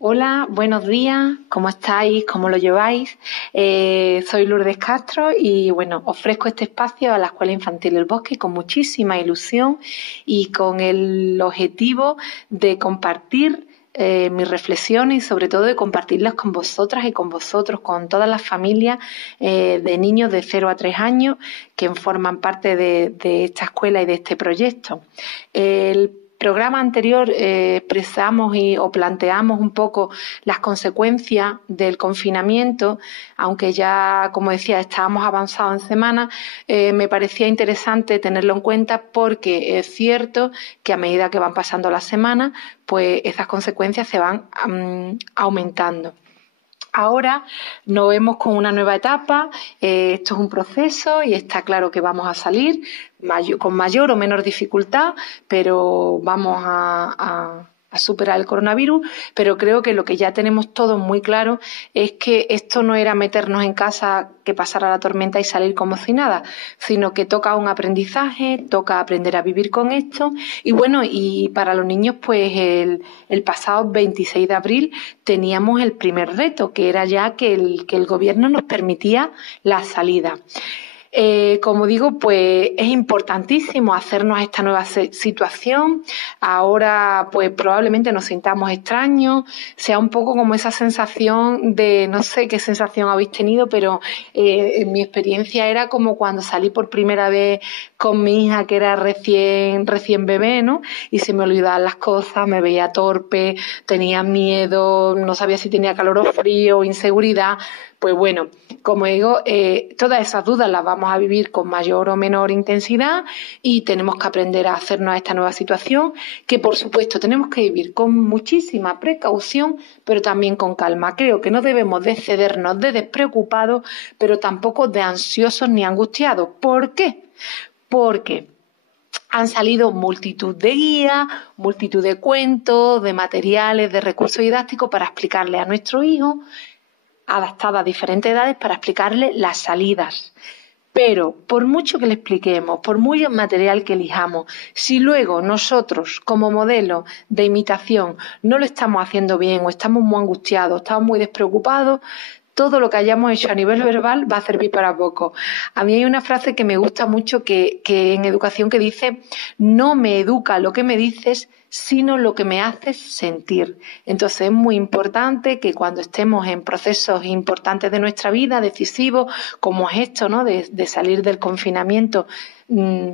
Hola, buenos días, ¿cómo estáis? ¿Cómo lo lleváis? Soy Lourdes Castro y bueno, ofrezco este espacio a la Escuela Infantil El Bosque con muchísima ilusión y con el objetivo de compartir mis reflexiones y sobre todo de compartirlas con vosotras y con vosotros, con todas las familias de niños de 0 a 3 años que forman parte de esta escuela y de este proyecto. El programa anterior expresamos o planteamos un poco las consecuencias del confinamiento, aunque ya, como decía, estábamos avanzados en semanas, me parecía interesante tenerlo en cuenta porque es cierto que a medida que van pasando las semanas, pues esas consecuencias se van aumentando. Ahora nos vemos con una nueva etapa, esto es un proceso y está claro que vamos a salir con mayor o menor dificultad, pero vamos a superar el coronavirus, pero creo que lo que ya tenemos todos muy claro es que esto no era meternos en casa, que pasara la tormenta y salir como si nada, sino que toca un aprendizaje, toca aprender a vivir con esto y bueno, y para los niños pues el pasado 26 de abril teníamos el primer reto, que era ya que el gobierno nos permitía la salida. Como digo, pues es importantísimo hacernos a esta nueva situación. Ahora, pues probablemente nos sintamos extraños, sea un poco como esa sensación de, no sé qué sensación habéis tenido, pero en mi experiencia era como cuando salí por primera vez con mi hija, que era recién bebé, ¿no? Y se me olvidaban las cosas, me veía torpe, tenía miedo, no sabía si tenía calor o frío, inseguridad. Pues bueno, como digo, todas esas dudas las vamos a vivir con mayor o menor intensidad y tenemos que aprender a hacernos a esta nueva situación, que por supuesto tenemos que vivir con muchísima precaución, pero también con calma. Creo que no debemos de cedernos de despreocupados, pero tampoco de ansiosos ni angustiados. ¿Por qué? Porque han salido multitud de guías, multitud de cuentos, de materiales, de recursos didácticos para explicarle a nuestros hijos, adaptada a diferentes edades, para explicarle las salidas. Pero por mucho que le expliquemos, por muy material que elijamos, si luego nosotros como modelo de imitación no lo estamos haciendo bien o estamos muy angustiados, estamos muy despreocupados, todo lo que hayamos hecho a nivel verbal va a servir para poco. A mí hay una frase que me gusta mucho que en educación que dice: no me educa lo que me dices, sino lo que me haces sentir. Entonces es muy importante que cuando estemos en procesos importantes de nuestra vida, decisivos, como es esto, ¿no? de salir del confinamiento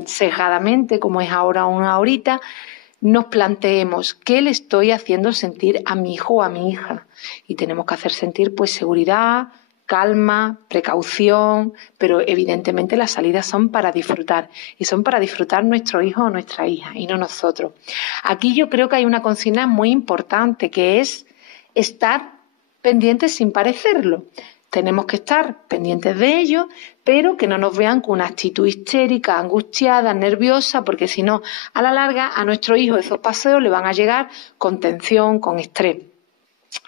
sesgadamente, como es ahora una horita, nos planteemos qué le estoy haciendo sentir a mi hijo o a mi hija. Y tenemos que hacer sentir pues seguridad, calma, precaución, pero evidentemente las salidas son para disfrutar y son para disfrutar nuestro hijo o nuestra hija y no nosotros. Aquí yo creo que hay una consigna muy importante, que es estar pendientes sin parecerlo. Tenemos que estar pendientes de ello, pero que no nos vean con una actitud histérica, angustiada, nerviosa, porque si no, a la larga a nuestro hijo esos paseos le van a llegar con tensión, con estrés.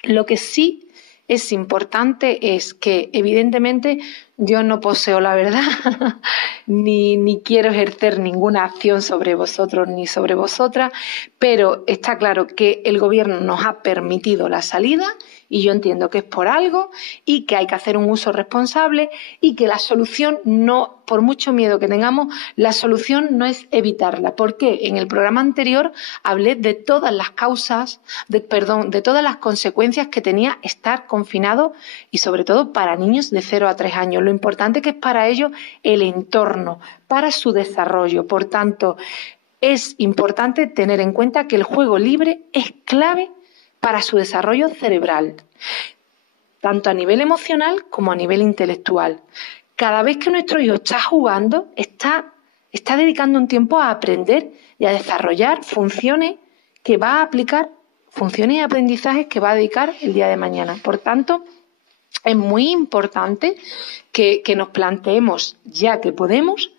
Lo que sí es importante es que, evidentemente, yo no poseo la verdad ni quiero ejercer ninguna acción sobre vosotros ni sobre vosotras, pero está claro que el gobierno nos ha permitido la salida y yo entiendo que es por algo y que hay que hacer un uso responsable y que la solución no, por mucho miedo que tengamos, la solución no es evitarla. ¿Por qué? En el programa anterior hablé de todas las causas, de todas las consecuencias que tenía estar confinado y sobre todo para niños de 0 a 3 años. Lo importante que es para ellos el entorno, para su desarrollo. Por tanto, es importante tener en cuenta que el juego libre es clave para su desarrollo cerebral, tanto a nivel emocional como a nivel intelectual. Cada vez que nuestro hijo está jugando, está dedicando un tiempo a aprender y a desarrollar funciones que va a aplicar, funciones y aprendizajes que va a dedicar el día de mañana. Por tanto, es muy importante que nos planteemos, ya que podemos,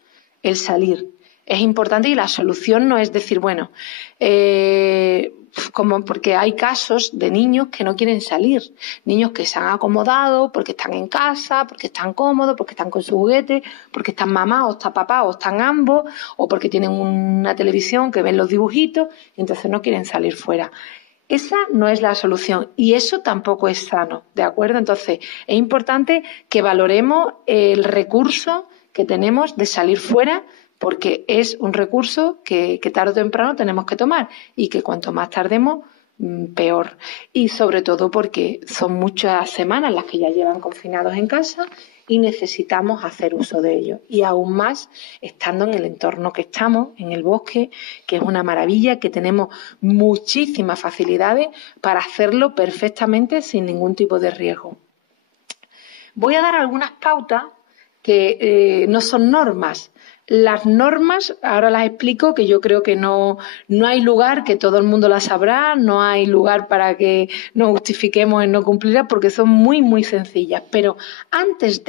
el salir. Es importante y la solución no es decir, bueno, porque hay casos de niños que no quieren salir, niños que se han acomodado porque están en casa, porque están cómodos, porque están con su juguete, porque están mamá o está papá o están ambos, o porque tienen una televisión que ven los dibujitos y entonces no quieren salir fuera. Esa no es la solución y eso tampoco es sano, ¿de acuerdo? Entonces, es importante que valoremos el recurso que tenemos de salir fuera, porque es un recurso que tarde o temprano tenemos que tomar y que cuanto más tardemos, peor. Y sobre todo porque son muchas semanas las que ya llevan confinados en casa y necesitamos hacer uso de ellos. Y aún más estando en el entorno que estamos, en el bosque, que es una maravilla, que tenemos muchísimas facilidades para hacerlo perfectamente sin ningún tipo de riesgo. Voy a dar algunas pautas que no son normas. Las normas, ahora las explico, que yo creo que no hay lugar, que todo el mundo las sabrá, no hay lugar para que nos justifiquemos en no cumplirlas, porque son muy, muy sencillas. Pero antes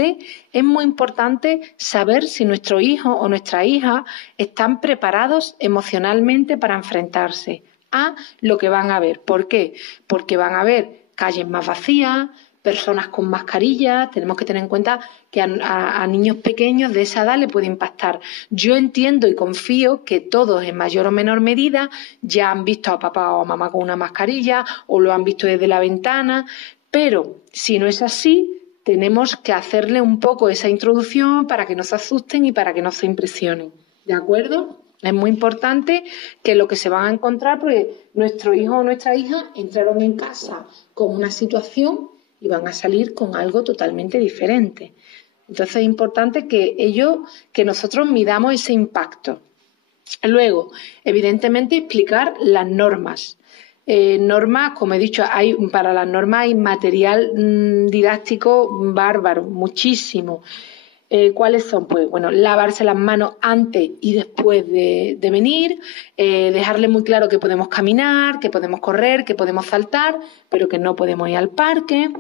es muy importante saber si nuestro hijo o nuestra hija están preparados emocionalmente para enfrentarse a lo que van a ver. ¿Por qué? Porque van a ver calles más vacías, personas con mascarillas. Tenemos que tener en cuenta que a niños pequeños de esa edad le puede impactar. Yo entiendo y confío que todos en mayor o menor medida ya han visto a papá o a mamá con una mascarilla o lo han visto desde la ventana, pero si no es así, tenemos que hacerle un poco esa introducción para que no se asusten y para que no se impresionen. ¿De acuerdo? Es muy importante que lo que se van a encontrar, porque nuestro hijo o nuestra hija entraron en casa con una situación y van a salir con algo totalmente diferente. Entonces es importante que nosotros midamos ese impacto. Luego, evidentemente, explicar las normas. Normas, como he dicho, para las normas hay material didáctico bárbaro, muchísimo. ¿Cuáles son? Pues bueno, lavarse las manos antes y después de venir, dejarle muy claro que podemos caminar, que podemos correr, que podemos saltar, pero que no podemos ir al parque,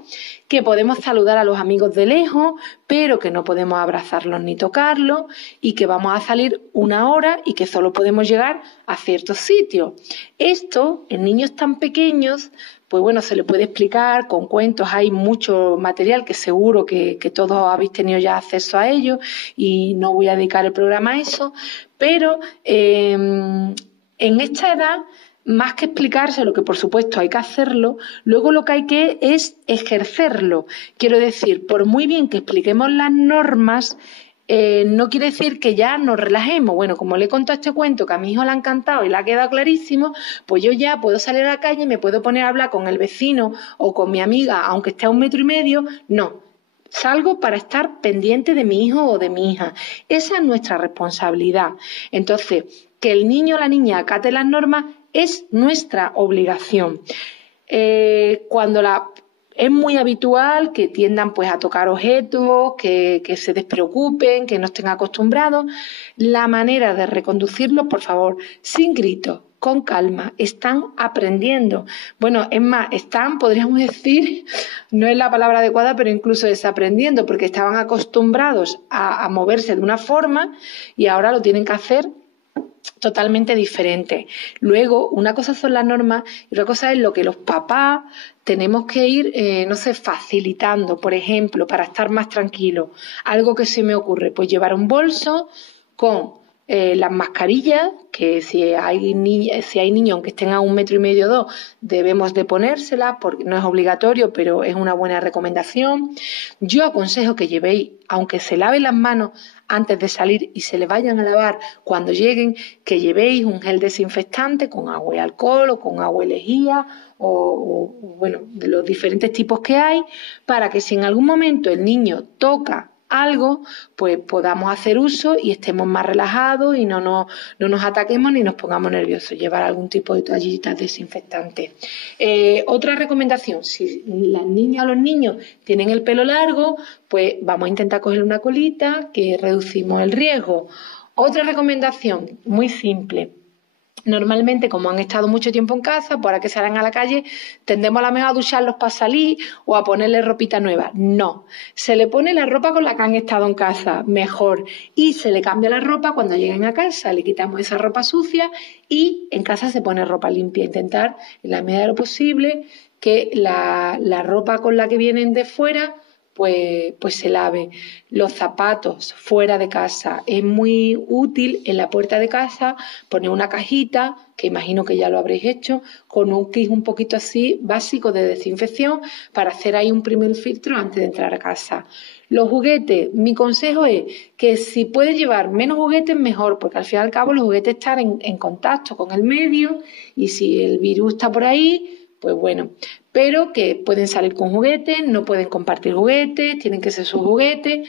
que podemos saludar a los amigos de lejos, pero que no podemos abrazarlos ni tocarlos, y que vamos a salir una hora y que solo podemos llegar a ciertos sitios. Esto, en niños tan pequeños, pues bueno, se le puede explicar con cuentos. Hay mucho material que seguro que todos habéis tenido ya acceso a ello y no voy a dedicar el programa a eso, pero en esta edad, más que explicárselo, que por supuesto hay que hacerlo, luego lo que hay que es ejercerlo. Quiero decir, por muy bien que expliquemos las normas, no quiere decir que ya nos relajemos. Bueno, como le he contado este cuento que a mi hijo le ha encantado y le ha quedado clarísimo, pues yo ya puedo salir a la calle y me puedo poner a hablar con el vecino o con mi amiga, aunque esté a 1,5 metros. No, salgo para estar pendiente de mi hijo o de mi hija. Esa es nuestra responsabilidad. Entonces, que el niño o la niña acate las normas es nuestra obligación. Es muy habitual que tiendan pues a tocar objetos, que se despreocupen, que no estén acostumbrados. La manera de reconducirlos, por favor, sin gritos, con calma, están aprendiendo. Bueno, es más, podríamos decir, no es la palabra adecuada, pero incluso desaprendiendo, porque estaban acostumbrados a moverse de una forma y ahora lo tienen que hacer totalmente diferente. Luego, una cosa son las normas y otra cosa es lo que los papás tenemos que ir, facilitando, por ejemplo, para estar más tranquilos. Algo que se me ocurre, pues llevar un bolso con las mascarillas, que si hay niños, aunque estén a 1,5 metros, 2, debemos de ponérselas, porque no es obligatorio, pero es una buena recomendación. Yo aconsejo que llevéis, aunque se laven las manos antes de salir y se le vayan a lavar cuando lleguen, que llevéis un gel desinfectante con agua y alcohol o con agua y lejía o de los diferentes tipos que hay, para que si en algún momento el niño toca algo, pues podamos hacer uso y estemos más relajados y no nos ataquemos ni nos pongamos nerviosos. Llevar algún tipo de toallitas desinfectantes. Otra recomendación, si las niñas o los niños tienen el pelo largo, pues vamos a intentar coger una colita, que reducimos el riesgo. Otra recomendación, muy simple. Normalmente, como han estado mucho tiempo en casa, pues ahora que salen a la calle, tendemos a la mejor a ducharlos para salir o a ponerle ropita nueva. No, se le pone la ropa con la que han estado en casa, mejor. Y se le cambia la ropa cuando lleguen a casa, le quitamos esa ropa sucia y en casa se pone ropa limpia. Intentar, en la medida de lo posible, que la ropa con la que vienen de fuera pues se lave. Los zapatos fuera de casa. Es muy útil en la puerta de casa poner una cajita, que imagino que ya lo habréis hecho, con un kit un poquito así básico de desinfección para hacer ahí un primer filtro antes de entrar a casa. Los juguetes, mi consejo es que si puedes llevar menos juguetes, mejor, porque al fin y al cabo los juguetes están en contacto con el medio y si el virus está por ahí, pues bueno, pero que pueden salir con juguetes, no pueden compartir juguetes, tienen que ser sus juguetes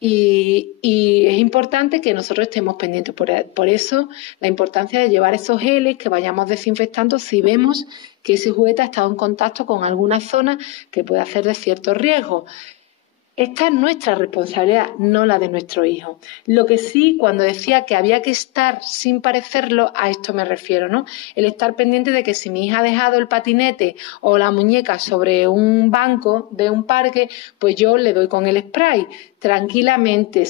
y es importante que nosotros estemos pendientes. Por eso la importancia de llevar esos geles que vayamos desinfectando si vemos que ese juguete ha estado en contacto con alguna zona que puede hacer de cierto riesgo. Esta es nuestra responsabilidad, no la de nuestro hijo. Lo que sí, cuando decía que había que estar sin parecerlo, a esto me refiero, ¿no? El estar pendiente de que si mi hija ha dejado el patinete o la muñeca sobre un banco de un parque, pues yo le doy con el spray, tranquilamente,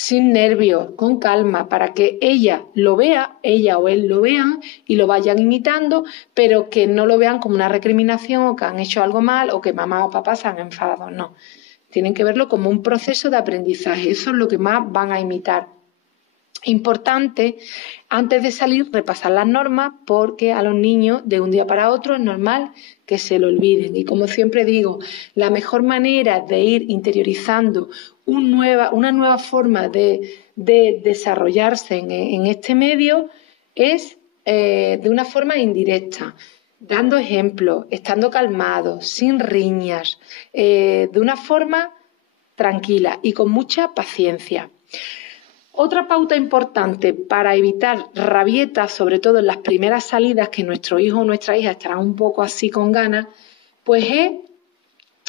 sin nervios, con calma, para que ella o él lo vean y lo vayan imitando, pero que no lo vean como una recriminación o que han hecho algo mal o que mamá o papá se han enfadado, no. Tienen que verlo como un proceso de aprendizaje, eso es lo que más van a imitar. Importante, antes de salir, repasar las normas porque a los niños de un día para otro es normal que se lo olviden. Y como siempre digo, la mejor manera de ir interiorizando una nueva forma de desarrollarse en este medio es de una forma indirecta, dando ejemplos, estando calmados, sin riñas, de una forma tranquila y con mucha paciencia. Otra pauta importante para evitar rabietas, sobre todo en las primeras salidas que nuestro hijo o nuestra hija estarán un poco así con ganas, pues es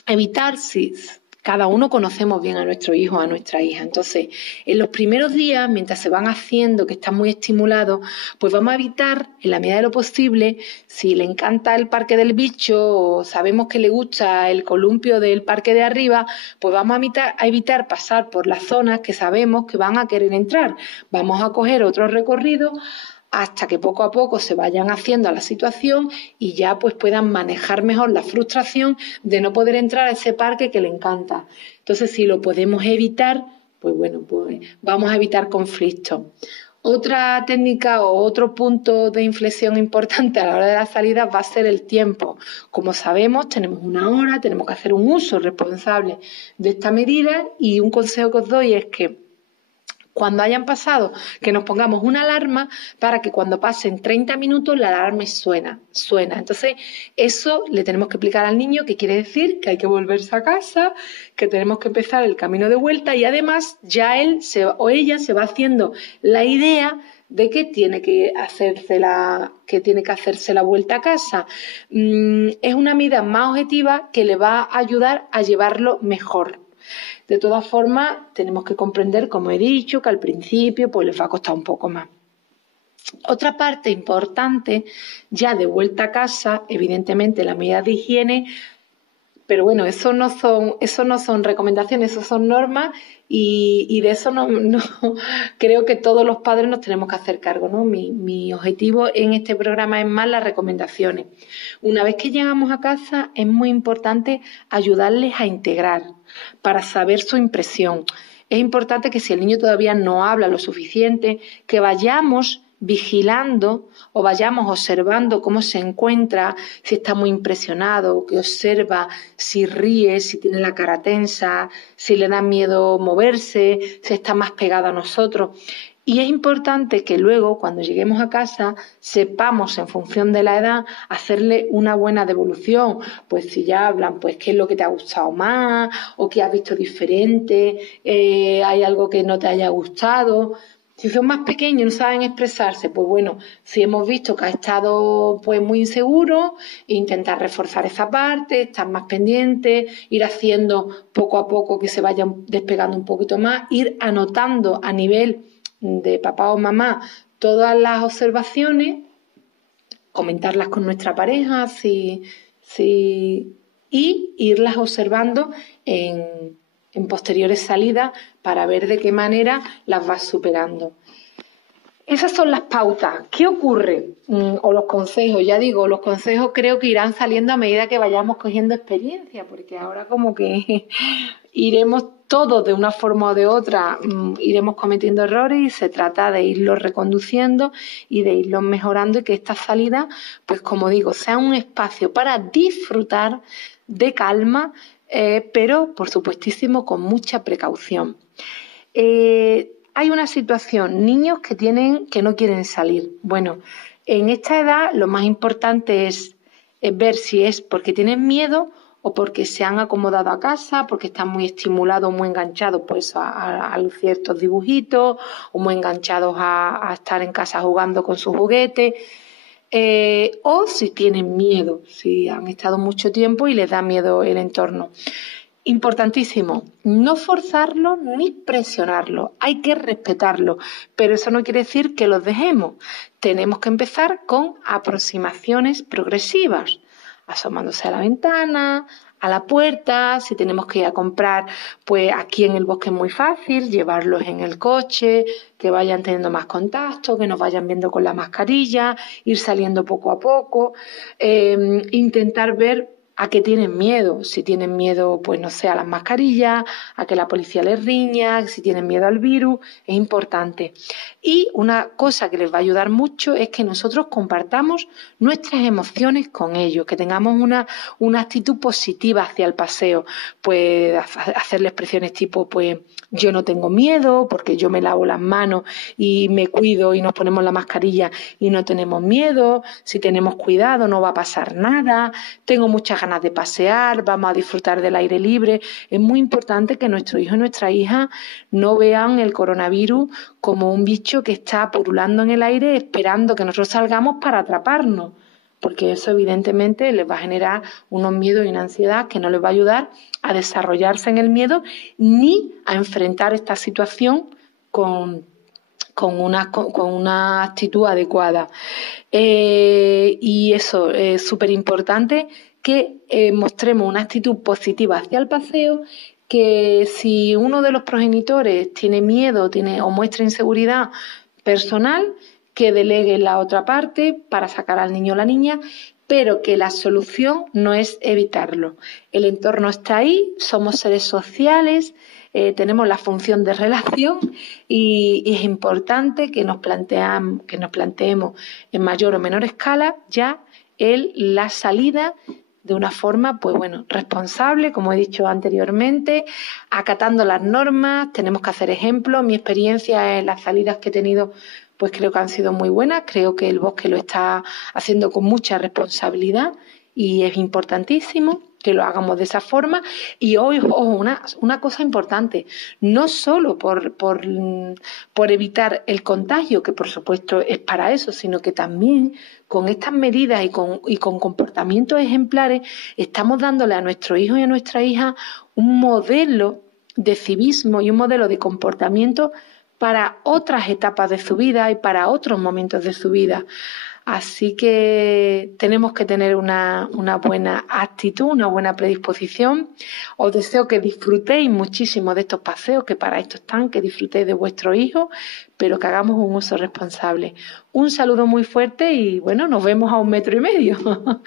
evitar, si cada uno conocemos bien a nuestro hijo o a nuestra hija. Entonces, en los primeros días, mientras se van haciendo, que están muy estimulados, pues vamos a evitar, en la medida de lo posible, si le encanta el parque del bicho o sabemos que le gusta el columpio del parque de arriba, pues vamos a evitar pasar por las zonas que sabemos que van a querer entrar. Vamos a coger otro recorrido hasta que poco a poco se vayan haciendo a la situación y ya pues puedan manejar mejor la frustración de no poder entrar a ese parque que le encanta. Entonces, si lo podemos evitar, pues bueno, pues vamos a evitar conflictos. Otra técnica o otro punto de inflexión importante a la hora de la salida va a ser el tiempo. Como sabemos, tenemos una hora, tenemos que hacer un uso responsable de esta medida y un consejo que os doy es que cuando hayan pasado, que nos pongamos una alarma para que cuando pasen 30 minutos la alarma suena. Entonces, eso le tenemos que explicar al niño que quiere decir que hay que volverse a casa, que tenemos que empezar el camino de vuelta y además ya él o ella se va haciendo la idea de que tiene que hacerse la vuelta a casa. Es una medida más objetiva que le va a ayudar a llevarlo mejor. De todas formas, tenemos que comprender, como he dicho, que al principio pues les va a costar un poco más. Otra parte importante, ya de vuelta a casa, evidentemente las medidas de higiene, pero bueno, eso no son recomendaciones, eso son normas y de eso no creo que todos los padres nos tenemos que hacer cargo, ¿no? Mi objetivo en este programa es más las recomendaciones. Una vez que llegamos a casa es muy importante ayudarles a integrar para saber su impresión. Es importante que si el niño todavía no habla lo suficiente, que vayamos vigilando o vayamos observando cómo se encuentra, si está muy impresionado, que observa, si ríe, si tiene la cara tensa, si le da miedo moverse, si está más pegado a nosotros. Y es importante que luego, cuando lleguemos a casa, sepamos, en función de la edad, hacerle una buena devolución. Pues si ya hablan, pues qué es lo que te ha gustado más o qué has visto diferente, hay algo que no te haya gustado. Si son más pequeños y no saben expresarse, pues bueno, si hemos visto que ha estado pues muy inseguro, intentar reforzar esa parte, estar más pendiente, ir haciendo poco a poco que se vayan despegando un poquito más, ir anotando a nivel de papá o mamá todas las observaciones, comentarlas con nuestra pareja y irlas observando en posteriores salidas para ver de qué manera las vas superando. Esas son las pautas. ¿Qué ocurre? O los consejos, ya digo, los consejos creo que irán saliendo a medida que vayamos cogiendo experiencia, porque ahora como que iremos todos de una forma o de otra, iremos cometiendo errores y se trata de irlos reconduciendo y de irlos mejorando y que esta salida, pues como digo, sea un espacio para disfrutar de calma, pero por supuestísimo con mucha precaución. Hay una situación, niños que no quieren salir. Bueno, en esta edad lo más importante es ver si es porque tienen miedo o porque se han acomodado a casa, porque están muy estimulados, muy enganchados pues a ciertos dibujitos o muy enganchados a estar en casa jugando con sus juguetes. O si tienen miedo, si han estado mucho tiempo y les da miedo el entorno. Importantísimo, no forzarlo ni presionarlo, hay que respetarlo, pero eso no quiere decir que los dejemos. Tenemos que empezar con aproximaciones progresivas, asomándose a la ventana, a la puerta, si tenemos que ir a comprar, pues aquí en el bosque es muy fácil, llevarlos en el coche, que vayan teniendo más contacto, que nos vayan viendo con la mascarilla, ir saliendo poco a poco, intentar ver a qué tienen miedo, si tienen miedo, pues no sé, a las mascarillas, a que la policía les riña, si tienen miedo al virus, es importante. Y una cosa que les va a ayudar mucho es que nosotros compartamos nuestras emociones con ellos, que tengamos una actitud positiva hacia el paseo, pues hacerle expresiones tipo, pues yo no tengo miedo porque yo me lavo las manos y me cuido y nos ponemos la mascarilla y no tenemos miedo, si tenemos cuidado no va a pasar nada, tengo muchas ganas de pasear, vamos a disfrutar del aire libre. Es muy importante que nuestro hijo y nuestra hija no vean el coronavirus como un bicho que está pululando en el aire esperando que nosotros salgamos para atraparnos, porque eso evidentemente les va a generar unos miedos y una ansiedad que no les va a ayudar a desarrollarse en el miedo ni a enfrentar esta situación con una actitud adecuada. Y eso es súper importante que mostremos una actitud positiva hacia el paseo, que si uno de los progenitores tiene miedo o muestra inseguridad personal, que delegue en la otra parte para sacar al niño o la niña, pero que la solución no es evitarlo. El entorno está ahí, somos seres sociales, tenemos la función de relación y es importante que nos planteemos en mayor o menor escala ya la salida de una forma, pues bueno, responsable, como he dicho anteriormente, acatando las normas, tenemos que hacer ejemplos. Mi experiencia en las salidas que he tenido, pues creo que han sido muy buenas, creo que el bosque lo está haciendo con mucha responsabilidad y es importantísimo que lo hagamos de esa forma. Y hoy, una cosa importante, no solo por evitar el contagio, que por supuesto es para eso, sino que también con estas medidas y con comportamientos ejemplares estamos dándole a nuestro hijo y a nuestra hija un modelo de civismo y un modelo de comportamiento para otras etapas de su vida y para otros momentos de su vida. Así que tenemos que tener una buena actitud, una buena predisposición. Os deseo que disfrutéis muchísimo de estos paseos, que para esto están, que disfrutéis de vuestro hijo, pero que hagamos un uso responsable. Un saludo muy fuerte y bueno, nos vemos a 1,5 metros.